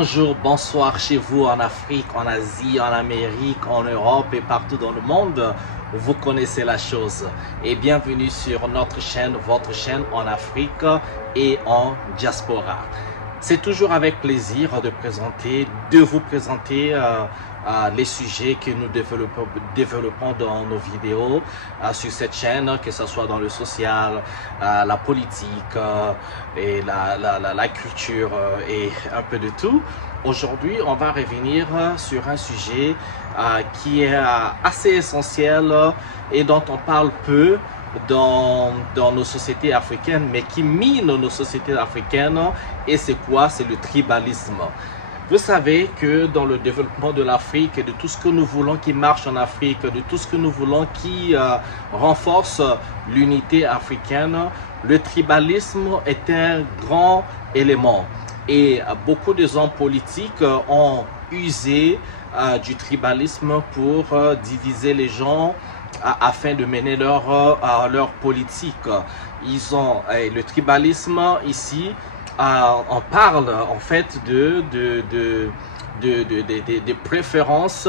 Bonjour, bonsoir chez vous en Afrique, en Asie, en Amérique, en Europe et partout dans le monde. Vous connaissez la chose. Et bienvenue sur notre chaîne, votre chaîne en Afrique et en diaspora. C'est toujours avec plaisir de vous présenter les sujets que nous développons dans nos vidéos sur cette chaîne, que ce soit dans le social, la politique et la culture et un peu de tout. Aujourd'hui, on va revenir sur un sujet qui est assez essentiel et dont on parle peu dans nos sociétés africaines, mais qui mine nos sociétés africaines. Et c'est quoi? C'est le tribalisme. Vous savez que dans le développement de l'Afrique et de tout ce que nous voulons qui marche en Afrique, de tout ce que nous voulons qui renforce l'unité africaine, le tribalisme est un grand élément. Et beaucoup de hommes politiques ont usé du tribalisme pour diviser les gens afin de mener leur politique. Ils ont le tribalisme ici. On parle en fait de préférences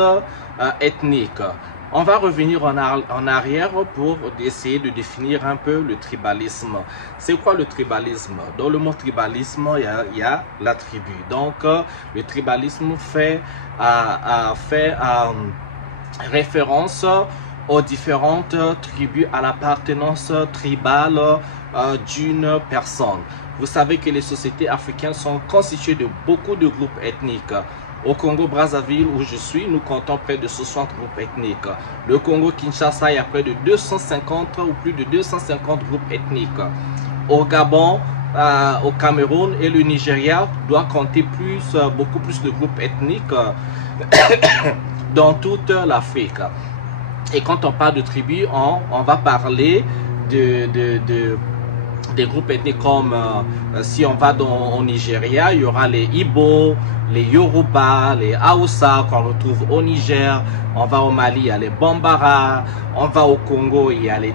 ethniques. On va revenir en arrière pour essayer de définir un peu le tribalisme. C'est quoi le tribalisme? Dans le mot tribalisme, il y a la tribu. Donc, le tribalisme fait référence aux différentes tribus, à l'appartenance tribale d'une personne. Vous savez que les sociétés africaines sont constituées de beaucoup de groupes ethniques. Au Congo-Brazzaville, où je suis, nous comptons près de 60 groupes ethniques. Le Congo-Kinshasa, il y a près de 250 ou plus de 250 groupes ethniques. Au Gabon, au Cameroun et le Nigeria doit compter beaucoup plus de groupes ethniques dans toute l'Afrique. Et quand on parle de tribus, on va parler des groupes ethniques comme si on va au Nigeria, il y aura les Ibo, les Yoruba, les Hausa qu'on retrouve au Niger. On va au Mali, il y a les Bambara. On va au Congo, il y a les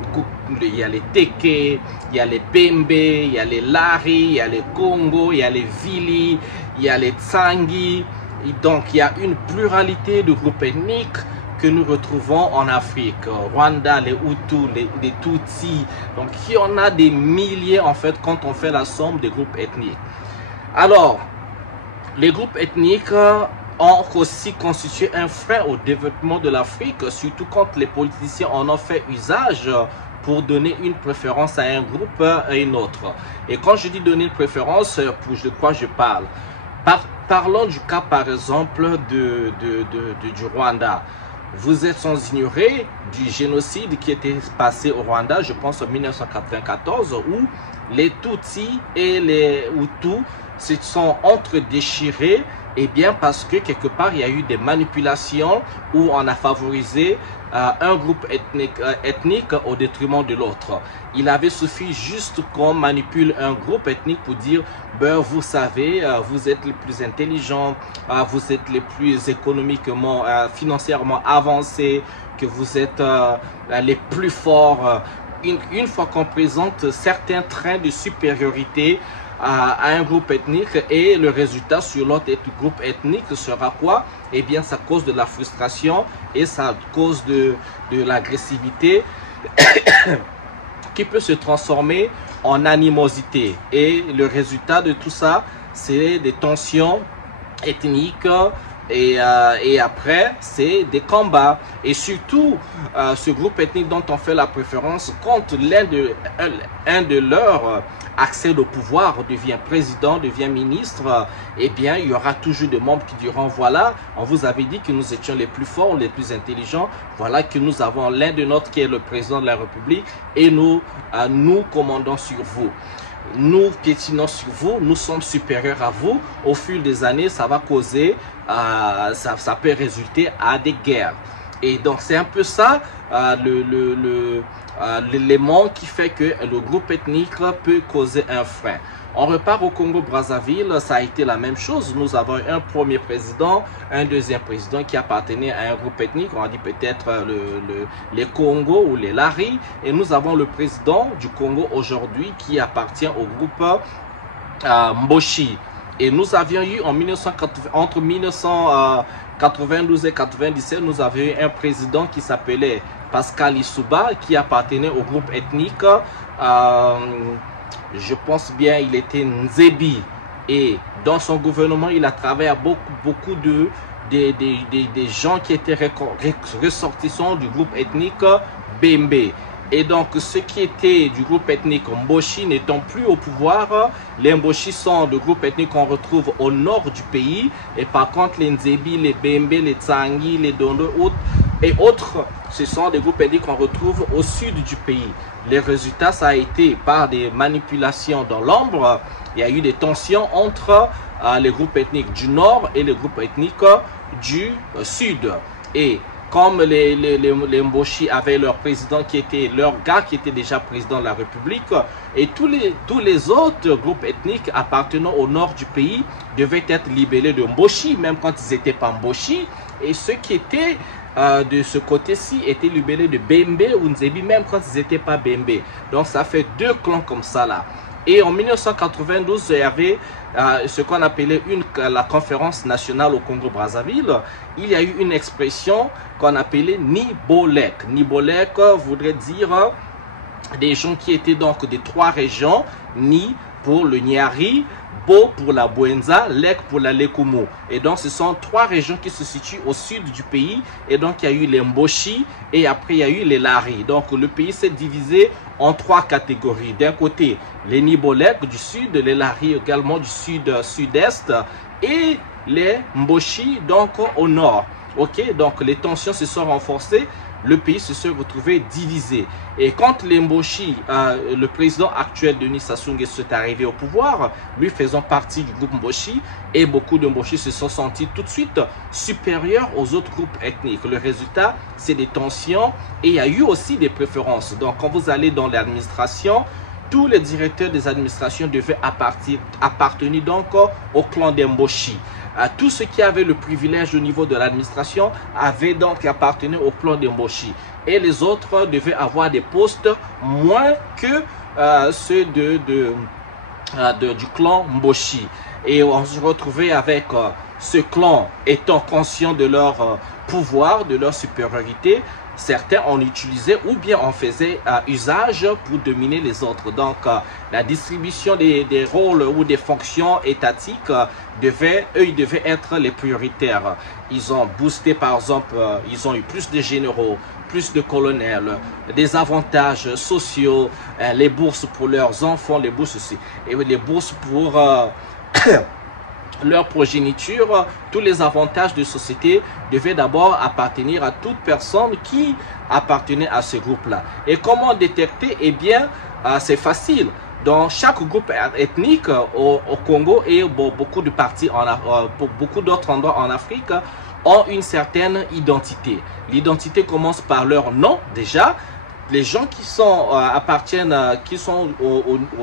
Teke, il y a les Bembe, il y a les Lari, il y a les Congo, il y a les Vili, il y a les Tsangi. Et donc il y a une pluralité de groupes ethniques que nous retrouvons en Afrique. Rwanda, les Hutus, les Tutsis. Donc il y en a des milliers en fait quand on fait la somme des groupes ethniques. Alors, les groupes ethniques ont aussi constitué un frein au développement de l'Afrique, surtout quand les politiciens en ont fait usage pour donner une préférence à un groupe et un autre. Et quand je dis donner une préférence, de quoi je parle? Parlons du cas par exemple du Rwanda. Vous êtes sans ignorer du génocide qui était passé au Rwanda, je pense en 1994, où les Tutsis et les Hutus se sont entre-déchirés, et bien parce que quelque part il y a eu des manipulations où on a favorisé un groupe ethnique au détriment de l'autre. Il avait suffi juste qu'on manipule un groupe ethnique pour dire ben, vous savez, vous êtes les plus intelligents, vous êtes les plus économiquement, financièrement avancés, que vous êtes les plus forts. Une fois qu'on présente certains traits de supériorité à un groupe ethnique, et le résultat sur l'autre groupe ethnique sera quoi? Eh bien, ça cause de la frustration et ça cause de l'agressivité qui peut se transformer en animosité. Et le résultat de tout ça, c'est des tensions ethniques. Et après, c'est des combats. Et surtout, ce groupe ethnique dont on fait la préférence, quand un de leurs accède au pouvoir, devient président, devient ministre, eh bien, il y aura toujours des membres qui diront, voilà, on vous avait dit que nous étions les plus forts, les plus intelligents, voilà que nous avons l'un de nôtres qui est le président de la République, et nous commandons sur vous. Nous piétinons sur vous, nous sommes supérieurs à vous. Au fil des années, ça va causer, ça peut résulter à des guerres. Et donc, c'est un peu ça l'élément qui fait que le groupe ethnique peut causer un frein. On repart au Congo-Brazzaville, ça a été la même chose. Nous avons un premier président, un deuxième président qui appartenait à un groupe ethnique, on dit peut-être les Congo ou les Lari. Et nous avons le président du Congo aujourd'hui qui appartient au groupe Mboshi. Et nous avions eu entre 1992 et 97, nous avions eu un président qui s'appelait Pascal Lissouba, qui appartenait au groupe ethnique, je pense bien, il était Nzebi. Et dans son gouvernement, il a travaillé à beaucoup des gens qui étaient ressortissants du groupe ethnique Bembe. Et donc, ceux qui étaient du groupe ethnique Mboshi n'étant plus au pouvoir, les Mboshi sont de groupe ethnique qu'on retrouve au nord du pays. Et par contre, les Nzebi, les Bembe, les Tsangi, les Dondo et autres, ce sont des groupes ethniques qu'on retrouve au sud du pays. Les résultats, ça a été par des manipulations dans l'ombre. Il y a eu des tensions entre les groupes ethniques du nord et les groupes ethniques du sud. Et comme les Mboshi avaient leur président qui était leur gars qui était déjà président de la République, et tous les autres groupes ethniques appartenant au nord du pays devaient être libellés de Mboshi, même quand ils n'étaient pas Mboshi, et ceux qui étaient de ce côté-ci étaient libellés de Bembe ou Nzebi, même quand ils n'étaient pas Bembe. Donc ça fait deux clans comme ça là. Et en 1992, il y avait ce qu'on appelait la conférence nationale au Congo-Brazzaville. Il y a eu une expression qu'on appelait Nibolek. Nibolek voudrait dire des gens qui étaient donc des trois régions, Ni pour le Niari, Bo pour la Bouenza, Lek pour la Lekumu. Et donc ce sont trois régions qui se situent au sud du pays. Et donc il y a eu les Mboshi et après il y a eu les Lari. Donc le pays s'est divisé en trois catégories. D'un côté, les Nibolek du sud, les Lari également du sud-sud-est et les Mboshi donc au nord. Ok, donc les tensions se sont renforcées. Le pays se sont retrouvés divisé. Et quand les Mboshi, le président actuel Denis Sassou Nguesso est arrivé au pouvoir, lui faisant partie du groupe Mboshi, et beaucoup de Mboshi se sont sentis tout de suite supérieurs aux autres groupes ethniques. Le résultat, c'est des tensions et il y a eu aussi des préférences. Donc quand vous allez dans l'administration, tous les directeurs des administrations devaient appartenir donc au clan des Mboshi. Tous ceux qui avaient le privilège au niveau de l'administration avaient donc appartenu au clan des Mboshi. Et les autres devaient avoir des postes moins que ceux du clan Mboshi. Et on se retrouvait avec ce clan étant conscient de leur pouvoir, de leur supériorité. Certains en utilisaient ou bien en faisaient usage pour dominer les autres. Donc, la distribution des rôles ou des fonctions étatiques, ils devaient être les prioritaires. Ils ont boosté, par exemple, ils ont eu plus de généraux, plus de colonels, des avantages sociaux, les bourses pour leurs enfants, les bourses aussi, et les bourses pour leur progéniture. Tous les avantages de société devaient d'abord appartenir à toute personne qui appartenait à ce groupe-là. Et comment détecter? Eh bien, c'est facile. Dans chaque groupe ethnique au Congo et beaucoup de parties, pour beaucoup d'autres endroits en Afrique, ont une certaine identité. L'identité commence par leur nom déjà. Les gens qui sont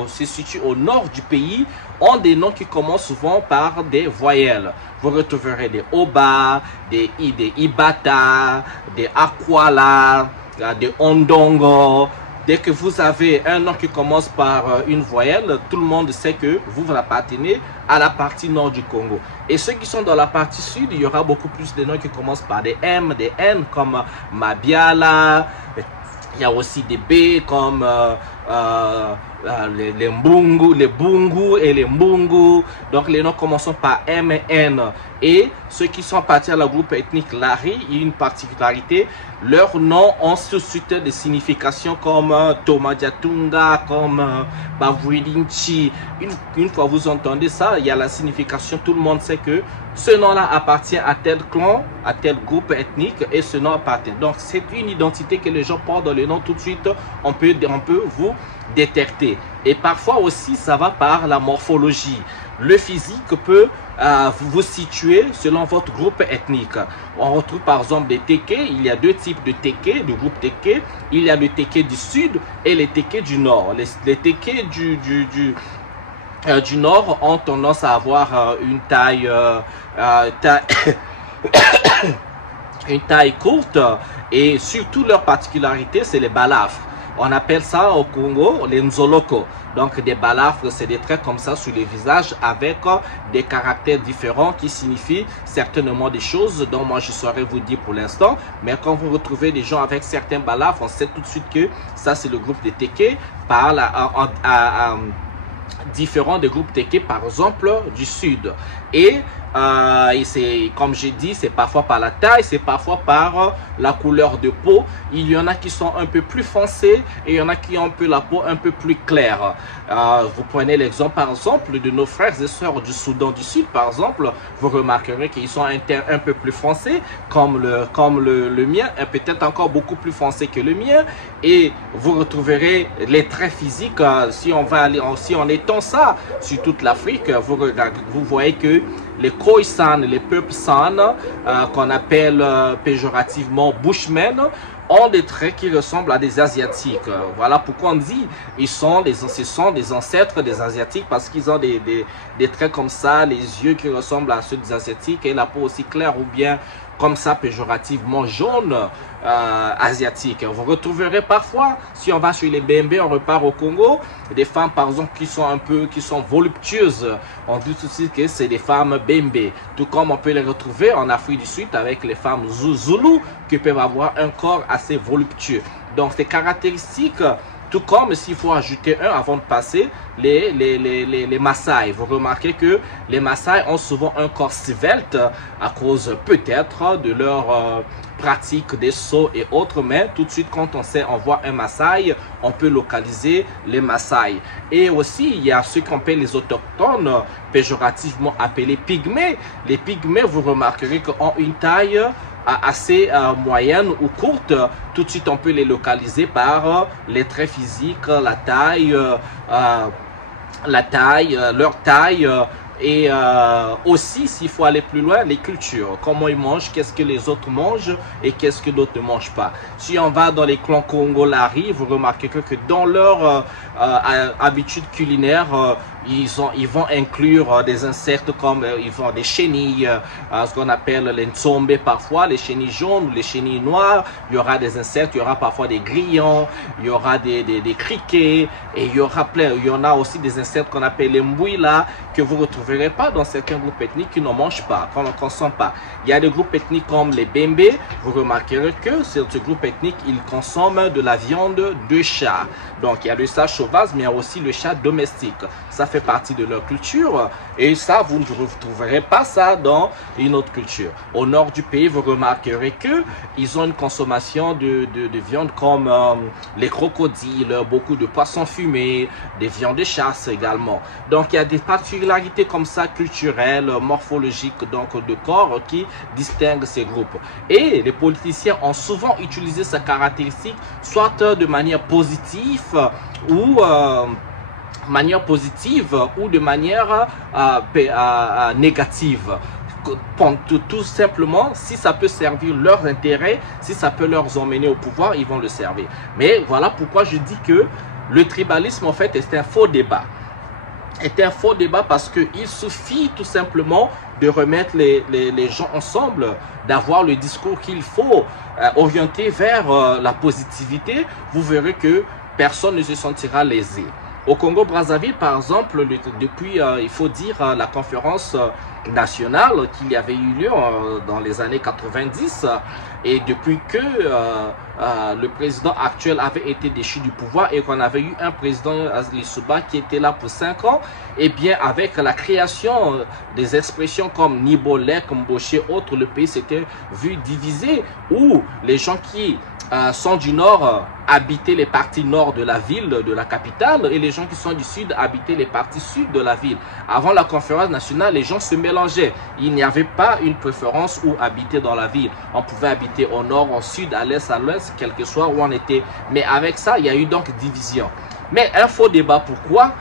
se situent au nord du pays ont des noms qui commencent souvent par des voyelles. Vous retrouverez des Oba, des Ibata, des Akwala, des Ondongo. Dès que vous avez un nom qui commence par une voyelle, tout le monde sait que vous appartenez à la partie nord du Congo. Et ceux qui sont dans la partie sud, il y aura beaucoup plus de noms qui commencent par des M, des N, comme Mabiala. Il y a aussi des B comme les Mbungu, les Bungu et les Mbungu. Donc les noms commençant par M et N. Et ceux qui sont partis à la groupe ethnique Lari, il y a une particularité. Leurs noms ont tout de suite des significations comme Thomas Diatunga, comme Bavuidinchi. Une fois vous entendez ça, il y a la signification. Tout le monde sait que ce nom-là appartient à tel clan, à tel groupe ethnique, et ce nom appartient. Donc c'est une identité que les gens portent dans le nom. Tout de suite, on peut vous détecter. Et parfois aussi, ça va par la morphologie. Le physique peut vous situer selon votre groupe ethnique. On retrouve par exemple des Téké. Il y a deux types de Téké, du groupe Téké. Il y a le Téké du sud et les Téké du nord. Les Téké du nord ont tendance à avoir une taille une taille courte, et surtout leur particularité, c'est les balafres. On appelle ça au Congo les Nzoloko. Donc des balafres, c'est des traits comme ça sur les visages avec des caractères différents qui signifient certainement des choses dont moi je saurais vous dire pour l'instant. Mais quand vous retrouvez des gens avec certains balafres, on sait tout de suite que ça c'est le groupe des Téké, parle différents des groupes Téké par exemple du sud. Et c'est comme j'ai dit, c'est parfois par la taille, c'est parfois par la couleur de peau. Il y en a qui sont un peu plus foncés et il y en a qui ont un peu la peau un peu plus claire. Vous prenez l'exemple par exemple de nos frères et sœurs du Soudan du Sud par exemple, vous remarquerez qu'ils sont un peu plus foncés comme le mien, et peut-être encore beaucoup plus foncé que le mien. Et vous retrouverez les traits physiques, si on étend ça sur toute l'Afrique, vous voyez que les Khoisan, les peuples San, qu'on appelle péjorativement Bushmen, ont des traits qui ressemblent à des Asiatiques. Voilà pourquoi on dit ce sont des ancêtres des Asiatiques, parce qu'ils ont des traits comme ça, les yeux qui ressemblent à ceux des Asiatiques et la peau aussi claire ou bien comme ça péjorativement jaune asiatique. Vous retrouverez parfois, si on va sur les BMB, on repart au Congo, des femmes par exemple qui sont voluptueuses. On dit tout de suite que c'est des femmes BMB. Tout comme on peut les retrouver en Afrique du Sud avec les femmes Zoulou qui peuvent avoir un corps assez voluptueux. Donc ces caractéristiques, tout comme s'il faut ajouter un avant de passer, les Maasai. Vous remarquez que les Maasai ont souvent un corps svelte à cause peut-être de leur pratique des sauts et autres, mais tout de suite quand on voit un Maasai, on peut localiser les Maasai. Et aussi il y a ceux qu'on appelle les autochtones, péjorativement appelés pygmées. Les pygmées, vous remarquerez qu'ils ont une taille assez moyenne ou courte. Tout de suite on peut les localiser par les traits physiques, leur taille et aussi, s'il faut aller plus loin, les cultures, comment ils mangent, qu'est-ce que les autres mangent et qu'est-ce que d'autres ne mangent pas. Si on va dans les clans Congolari, vous remarquez que dans leur habitude culinaire, ils vont inclure des insectes comme ils vont des chenilles, ce qu'on appelle les ntsombe parfois, les chenilles jaunes ou les chenilles noires. Il y aura des insectes, il y aura parfois des grillons, il y aura des criquets et il y en a aussi des insectes qu'on appelle les mbouila que vous retrouverez pas dans certains groupes ethniques qui ne mangent pas, qu'on ne consomme pas. Il y a des groupes ethniques comme les Bembe, vous remarquerez que ce groupe ethnique, ils consomment de la viande de chat. Donc il y a le chat sauvage, mais il y a aussi le chat domestique. Ça fait partie de leur culture et ça, vous ne retrouverez pas ça dans une autre culture. Au nord du pays, vous remarquerez que ils ont une consommation de viande comme les crocodiles, beaucoup de poissons fumés, des viandes de chasse également. Donc il y a des particularités comme ça culturelles, morphologiques, donc de corps qui distinguent ces groupes. Et les politiciens ont souvent utilisé ces caractéristiques soit de manière positive ou de manière négative. Tout simplement, si ça peut servir leurs intérêts, si ça peut leur emmener au pouvoir, ils vont le servir. Mais voilà pourquoi je dis que le tribalisme en fait est un faux débat. C'est un faux débat parce qu'il suffit tout simplement de remettre les gens ensemble, d'avoir le discours qu'il faut, orienté vers la positivité. Vous verrez que personne ne se sentira lésé. Au Congo-Brazzaville, par exemple, depuis, il faut dire, la conférence nationale qu'il y avait eu lieu dans les années 90, et depuis que le président actuel avait été déchu du pouvoir et qu'on avait eu un président Lissouba qui était là pour 5 ans, et bien avec la création des expressions comme Nibolek, Mboché, autres, le pays s'était vu divisé, où les gens qui sont du nord habitaient les parties nord de la ville, de la capitale, et les gens qui sont du sud habitaient les parties sud de la ville. Avant la conférence nationale, les gens se mélangeaient. Il n'y avait pas une préférence où habiter dans la ville. On pouvait habiter au nord, au sud, à l'est, à l'ouest, quel que soit où on était. Mais avec ça, il y a eu donc division. Mais un faux débat, pourquoi?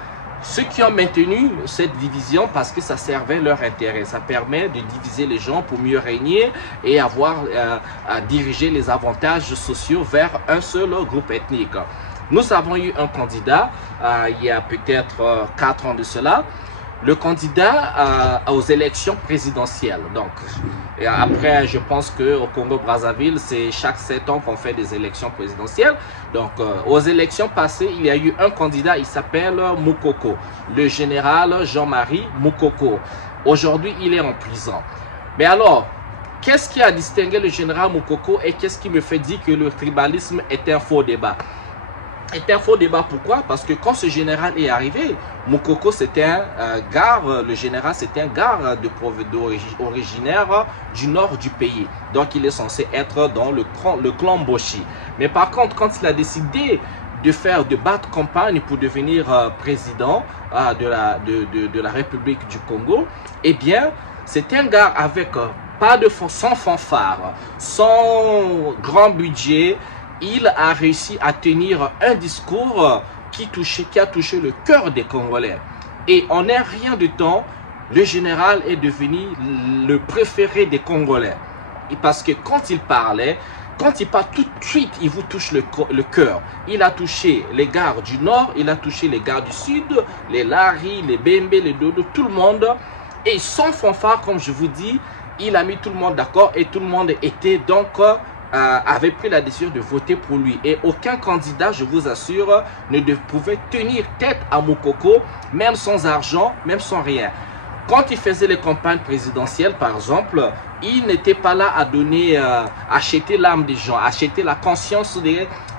Ceux qui ont maintenu cette division parce que ça servait leur intérêt. Ça permet de diviser les gens pour mieux régner et avoir à diriger les avantages sociaux vers un seul groupe ethnique. Nous avons eu un candidat il y a peut-être 4 ans de cela. le candidat aux élections présidentielles. Donc, et après, je pense qu'au Congo-Brazzaville, c'est chaque 7 ans qu'on fait des élections présidentielles. Donc, aux élections passées, il y a eu un candidat, il s'appelle Moukoko, le général Jean-Marie Moukoko. Aujourd'hui, il est en prison. Mais alors, qu'est-ce qui a distingué le général Moukoko et qu'est-ce qui me fait dire que le tribalisme est un faux débat? Est un faux débat, pourquoi? Parce que quand ce général est arrivé, Moukoko c'était un le général c'était un gare originaire du nord du pays. Donc il est censé être dans le clan Boshi. Mais par contre, quand il a décidé de battre campagne pour devenir président de la République du Congo, eh bien, c'était un gars avec pas de sans fanfare, sans grand budget. Il a réussi à tenir un discours qui a touché le cœur des Congolais. Et en un rien de temps, le général est devenu le préféré des Congolais. Et parce que quand il parlait, quand il parle tout de suite, il vous touche le cœur. Il a touché les gars du Nord, il a touché les gars du Sud, les Lari, les Bembe, les Dodo, tout le monde. Et sans fanfare, comme je vous dis, il a mis tout le monde d'accord et tout le monde était donc... avait pris la décision de voter pour lui. Et aucun candidat, je vous assure, ne pouvait tenir tête à Moukoko, même sans argent, même sans rien. Quand il faisait les campagnes présidentielles, par exemple, il n'était pas là à donner, acheter l'âme des gens, acheter la conscience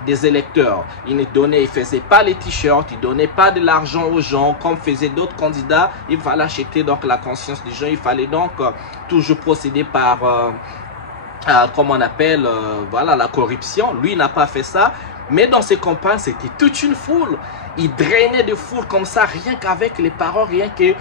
des électeurs. Il faisait pas les t-shirts, il donnait pas de l'argent aux gens, comme faisaient d'autres candidats. Il fallait acheter donc la conscience des gens. Il fallait donc toujours procéder par... comme on appelle, voilà, la corruption. Lui n'a pas fait ça, mais dans ses campagnes, c'était toute une foule. Il drainait de foule comme ça, rien qu'avec les paroles, rien que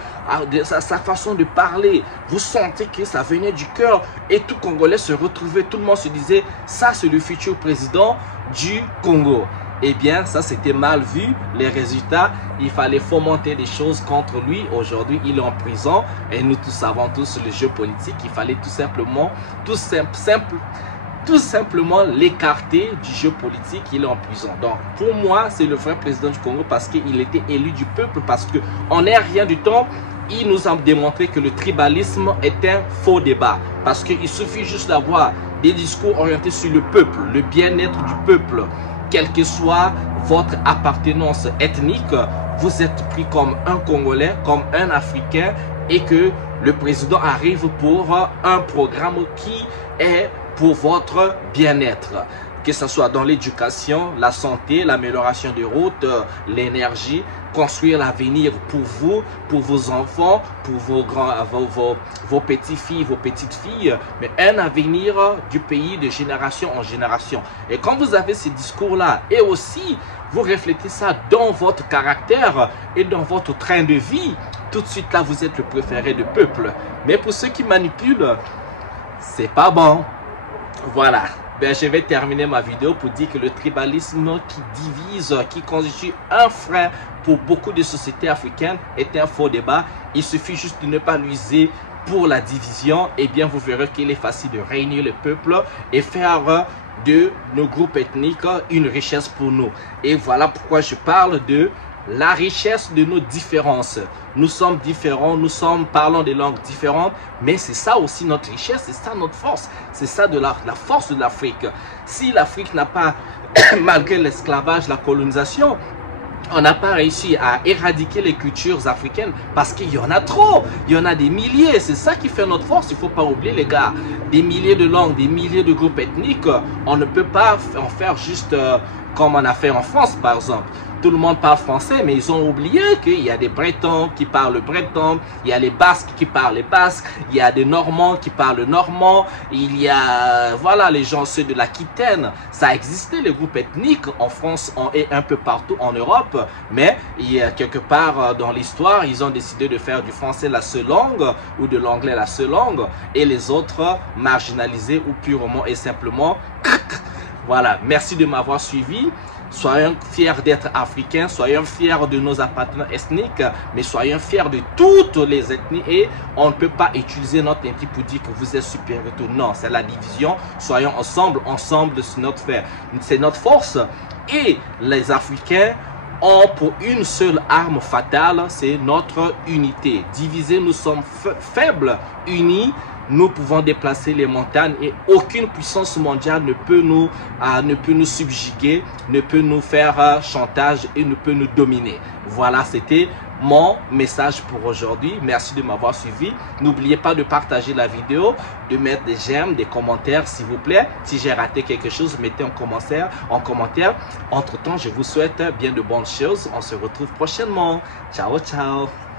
sa façon de parler. Vous sentez que ça venait du cœur et tout Congolais se retrouvait, tout le monde se disait, ça c'est le futur président du Congo. Eh bien, ça c'était mal vu, les résultats, il fallait fomenter des choses contre lui. Aujourd'hui, il est en prison et nous tous savons tous le jeu politique. Il fallait tout simplement l'écarter du jeu politique. Il est en prison. Donc, pour moi, c'est le vrai président du Congo parce qu'il était élu du peuple, parce qu'en un rien du temps, il nous a démontré que le tribalisme est un faux débat. Parce qu'il suffit juste d'avoir des discours orientés sur le peuple, le bien-être du peuple. Quelle que soit votre appartenance ethnique, vous êtes pris comme un Congolais, comme un Africain et que le président arrive pour un programme qui est pour votre bien-être. Que ce soit dans l'éducation, la santé, l'amélioration des routes, l'énergie, construire l'avenir pour vous, pour vos enfants, pour vos petits-filles, vos petites-filles, mais un avenir du pays de génération en génération. Et quand vous avez ces discours-là, et aussi vous reflétez ça dans votre caractère et dans votre train de vie, tout de suite là, vous êtes le préféré du peuple. Mais pour ceux qui manipulent, c'est pas bon. Voilà. Ben, je vais terminer ma vidéo pour dire que le tribalisme qui divise, qui constitue un frein pour beaucoup de sociétés africaines est un faux débat. Il suffit juste de ne pas l'user pour la division. Et bien, vous verrez qu'il est facile de réunir le peuple et faire de nos groupes ethniques une richesse pour nous. Et voilà pourquoi je parle de la richesse de nos différences. Nous sommes différents, parlons des langues différentes, mais c'est ça aussi notre richesse, c'est ça notre force, c'est ça de la force de l'Afrique. Si l'Afrique n'a pas, malgré l'esclavage, la colonisation, on n'a pas réussi à éradiquer les cultures africaines parce qu'il y en a trop, il y en a des milliers, c'est ça qui fait notre force, il ne faut pas oublier les gars, des milliers de langues, des milliers de groupes ethniques, on ne peut pas en faire juste comme on a fait en France par exemple. Tout le monde parle français, mais ils ont oublié qu'il y a des Bretons qui parlent le breton, il y a les Basques qui parlent les Basques, il y a des Normands qui parlent le normand, il y a, voilà, les gens, ceux de l'Aquitaine. Ça existait, les groupes ethniques en France et un peu partout en Europe, mais il y a quelque part dans l'histoire, ils ont décidé de faire du français la seule langue ou de l'anglais la seule langue et les autres marginalisés ou purement et simplement. Voilà, merci de m'avoir suivi. Soyons fiers d'être africains, soyons fiers de nos appartenants ethniques, mais soyons fiers de toutes les ethnies et on ne peut pas utiliser notre ethnie pour dire que vous êtes supérieur et tout. Non, c'est la division. Soyons ensemble, c'est notre force. Et les Africains ont pour une seule arme fatale, c'est notre unité. Divisés, nous sommes faibles, unis, nous pouvons déplacer les montagnes et aucune puissance mondiale ne peut nous subjuguer, ne peut nous faire chantage et ne peut nous dominer. Voilà, c'était mon message pour aujourd'hui. Merci de m'avoir suivi. N'oubliez pas de partager la vidéo, de mettre des j'aime, des commentaires s'il vous plaît. Si j'ai raté quelque chose, mettez en commentaire. Entre temps, je vous souhaite bien de bonnes choses. On se retrouve prochainement. Ciao, ciao.